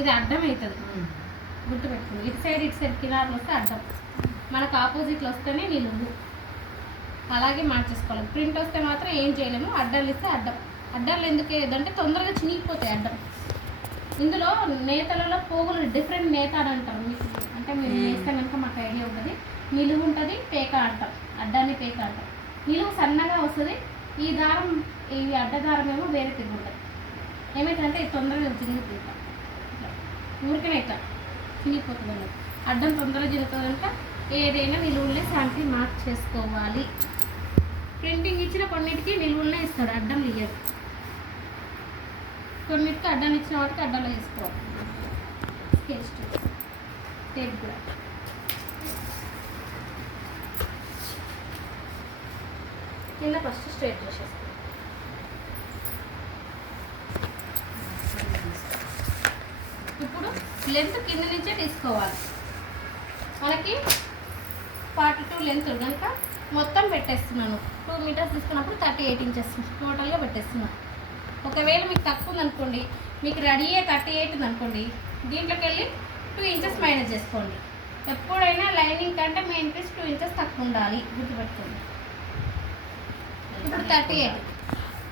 ఇది అడ్డం అవుతుంది, గుర్తుపెట్టుకుంది. ఇటు సైడ్ కినార్లు వస్తే అడ్డం, మనకు ఆపోజిట్లో వస్తేనే నిలువు. అలాగే మార్చేసుకోవాలి. ప్రింట్ వస్తే మాత్రం ఏం చేయలేము, అడ్డాలు ఇస్తే అడ్డం. అడ్డాలు ఎందుకు ఏదంటే తొందరగా చినిగిపోతాయి అడ్డం. ఇందులో నేతలలో పోగులు డిఫరెంట్ నేత అని అంటారు మీకు, అంటే మీరు వేస్తే కనుక మాకు ఐడియా ఉంటుంది. నిలువు ఉంటుంది, పేక అంటాం, అడ్డాన్ని పేక అంటాం. నిలువు సన్నగా వస్తుంది, ఈ దారం ఈ అడ్డదారం ఏమో వేరే తిరుగుతుంది. ఏమైతుందంటే ఇది తొందరగా చినిగిపోతుంది, ఊరికనే ఇట్లా చినిగిపోతుంది అన్నది. అడ్డం తొందరగా చిరుగుతుంది కనుక ఏదైనా నిలువులనే శాంపిల్ మార్క్ చేసుకోవాలి. ప్రింటింగ్ ఇచ్చిన కొన్నిటికి నిలువులనే ఇస్తాడు, అడ్డం ఇయ్యదు. కొన్నిటికి అడ్డాన్ని ఇచ్చిన వాటికి అడ్డంలో వేసుకోవాలి. స్కెచ్ టేప్ కూడా కింద ఫస్ట్ స్ట్రైట్ చేసేసుకోవాలి. ఇప్పుడు లెంత్ కింద నుంచే తీసుకోవాలి. మనకి 42 లెంత్ కనుక మొత్తం పెట్టేస్తున్నాను. 2 మీటర్స్ తీసుకున్నప్పుడు 38 ఇంచెస్ టోటల్గా పెట్టేస్తున్నాను. ఒకవేళ మీకు తక్కువ ఉందనుకోండి, మీకు రెడీ అయ్యే 38 ఉందనుకోండి, దీంట్లోకి వెళ్ళి 2 ఇంచెస్ మైనస్ చేసుకోండి. ఎప్పుడైనా లైనింగ్ కంటే మెయిన్ పీస్ 2 ఇంచెస్ తక్కువ ఉండాలి, గుర్తుపెట్టుకోండి. ఇప్పుడు 38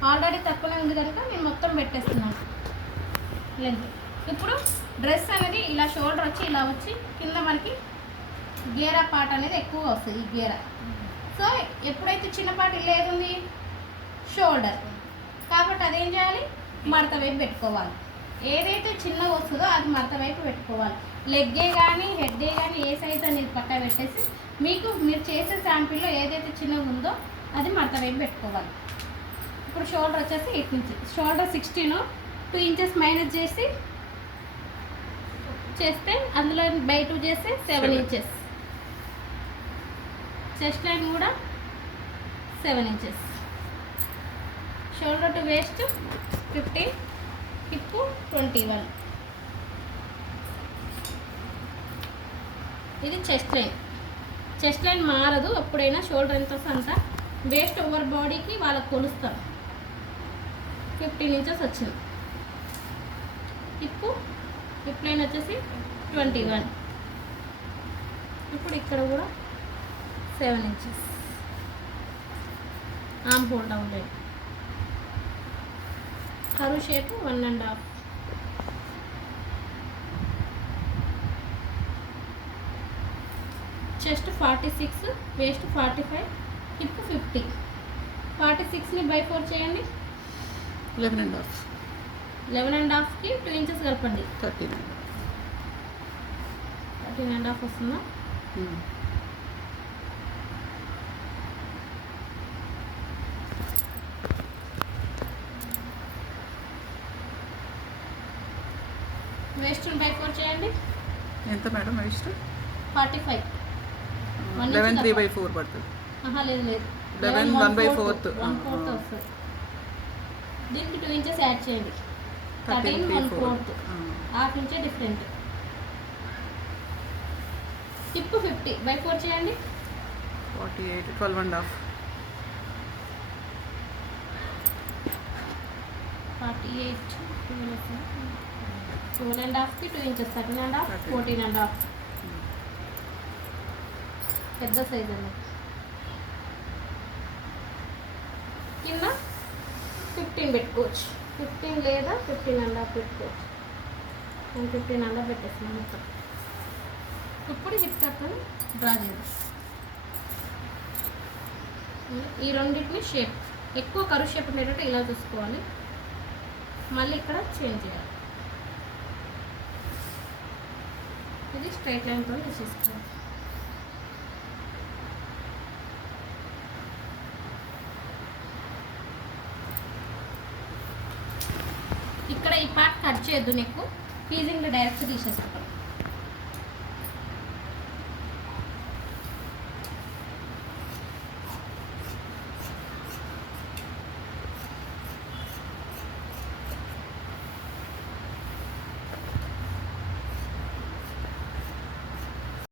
ఆల్రెడీ తక్కువనే ఉంది కనుక నేను మొత్తం పెట్టేస్తున్నాను లెంత్. ఇప్పుడు డ్రెస్ అనేది ఇలా షోల్డర్ వచ్చి ఇలా వచ్చి కింద మనకి గేరా పార్ట్ అనేది ఎక్కువ వస్తుంది, ఈ గేరా. సో ఎప్పుడైతే చిన్న పార్ట్ ఇలా ఏది షోల్డర్ కాబట్టి అదేం చేయాలి, మడత వైపు పెట్టుకోవాలి. ఏదైతే చిన్నగా వస్తుందో అది మడత వైపు పెట్టుకోవాలి. లెగ్గే కానీ హెడ్డే కానీ ఏ సైజ్ అనేది పక్కా పెట్టేసి మీకు మీరు చేసే శాంపిల్లో ఏదైతే చిన్నగా ఉందో అది మడత వైపు పెట్టుకోవాలి. ఇప్పుడు షోల్డర్ వచ్చేసి 8 నుంచి షోల్డర్ 16 2 ఇంచెస్ మైనస్ చేస్తే అందులో బై 2 చేస్తే 7 ఇంచెస్. చెస్ట్ లైన్ కూడా 7 inches. Shoulder to waste 15, hip 21. ఇది చెస్ట్ లైన్. చెస్ట్ లైన్ మారదు, ఎప్పుడైనా షోల్డర్ ఎంత వస్తే అంత. వేస్ట్ ఓవర్ బాడీకి వాళ్ళకి కొలుస్తాం. 15 ఇంచెస్ వచ్చింది. హిప్ లైన్ వచ్చేసి 21. ఇప్పుడు ఇక్కడ కూడా 7 inches. Arm hole down line. Curve shape 1.5. Chest 46, waist 45, hip 50. 46ని బై 4 చేయండి, 11.5. 11.5కి 2 ఇంచెస్ కలపండి, 13.5 వస్తుందా? వేస్ట్ బై 4 చేయండి. ఎంత మేడం వేస్ట్? 45. 11 3/4 పడుతుంది. లేదు 11 1/4 వస్తుంది. దీనికి 2 ఇంచెస్ యాడ్ చేయండి, 13 1/4, హాఫ్ ఇంచే డిఫరెంట్. హిప్ 50 బై 4 చేయండి, 48 12.5. 48 12.5కి 2 ఇంచెస్ 13.5 14.5. పెద్ద సైజ్ అన్నమాట. కింద 15 పెట్టుకోవచ్చు, 15 లేదా 15.5 పెట్టుకోవచ్చు. నేను 15.5 పెట్టేస్తున్నాను మొత్తం. ఇప్పుడు హిప్ కట్ని డ్రా చేద్దాం. ఈ రెండింటిని షేప్ ఎక్కువ కరువు షేప్ ఉండేటట్టు ఇలా చూసుకోవాలి. మళ్ళీ ఇక్కడ చేంజ్ చేయాలి. ఇది స్ట్రైట్ లైన్తో తీసేసుకోవాలి. ఇక్కడ ఈ పార్ట్ కట్ చేయొద్దు, నీకు ఫీజింగ్ డైరెక్ట్ తీసేస్తాను.